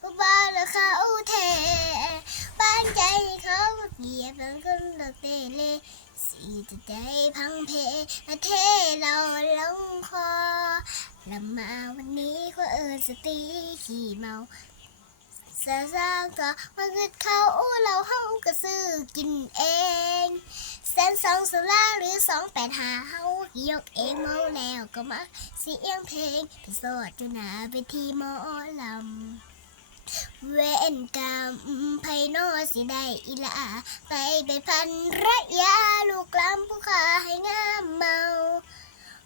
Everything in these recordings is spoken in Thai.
ผู้บ่าวแล้วเขาแท้บ้านใจเขาเหยียบแล้วก็เลิกเตเลสีจะใจพังเพเทเราลงคอแล้วมาวันนี้ก็เอินสติขี่เมาสะสร้างก็มาเงิดเขาเราเฮาก็ซื้อกินเองแสนสองสุราหรือสองแปดหาเฮายกเองเมาแล้วก็มาเสียงเพลงไปสอดจุนาไปที่หมอลำ เวนกรรมไพโนสิได้อีลาไปเป็นพันระยะลูกลำผู้ขาให้งามเมา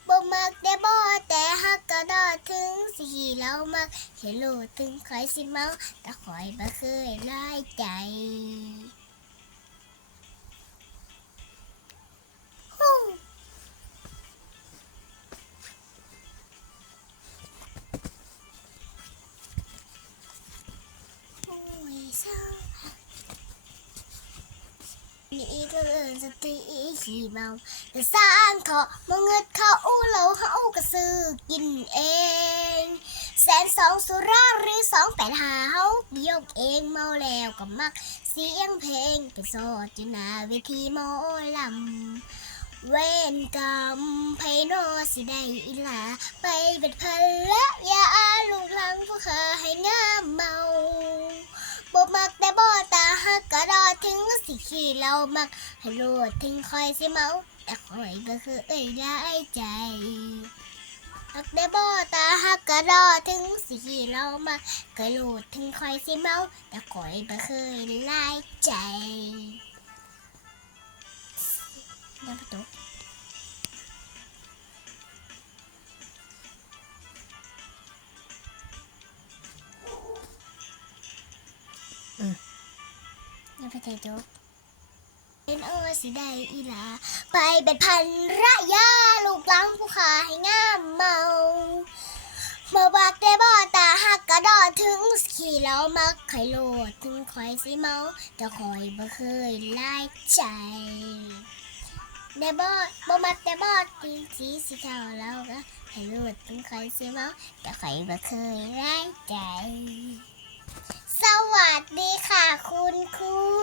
บ่มักแต่บ่แต่ฮักก็ดอถึงสิเรามักเห็นลูถึงคอยสิเมาแต่คอยบ่เคยร้ายใจ สติขี่เมาแต่สร้างเขามาเงิดเขาอู้เราเฮาก็ซื้อกินเองแสนสองสุราหรือสองแปดหาเฮายกเองเมาแล้วก็มัก เสียงเพลงไปโซดอยู่หน้าเวทีหมอลำเวนกรรมไพโนสิได้อีหลา ไปเป็นภรรยาลูกหลังผู้ขาให้งามเมา บ่มักแต่บ่ตาหักก็รอถึงสิ ขี่เรามักให้รู้ถึงคอยสิเมา แต่คอยก็คือเอ้ยได้ใจหักแต่บ่ตาหักก็รอถึงสิขี่เรามักเคยรู้ถึงคอยสิเมา แต่คอยบ่เคยไล่ใจยังประตูยังไปใจโจ๊ก เป็นโอสิได้อีลา ไปเป็นพันระยะลูกหลังผู้ขาให้งามเมาเมื่อบักได้บ่ตาหักกระดอถึงสขี่แล้วมักไข่โลดถึงคอยสิเมาแต่คอยบ่เคยไล่ใจได้บ่บ่มักแต่บ่ตีสีสีขาวแล้วก็ไข่โลดถึงคอยสิเมาแต่คอยบ่เคยไล่ใจ สวัสดีค่ะคุณครู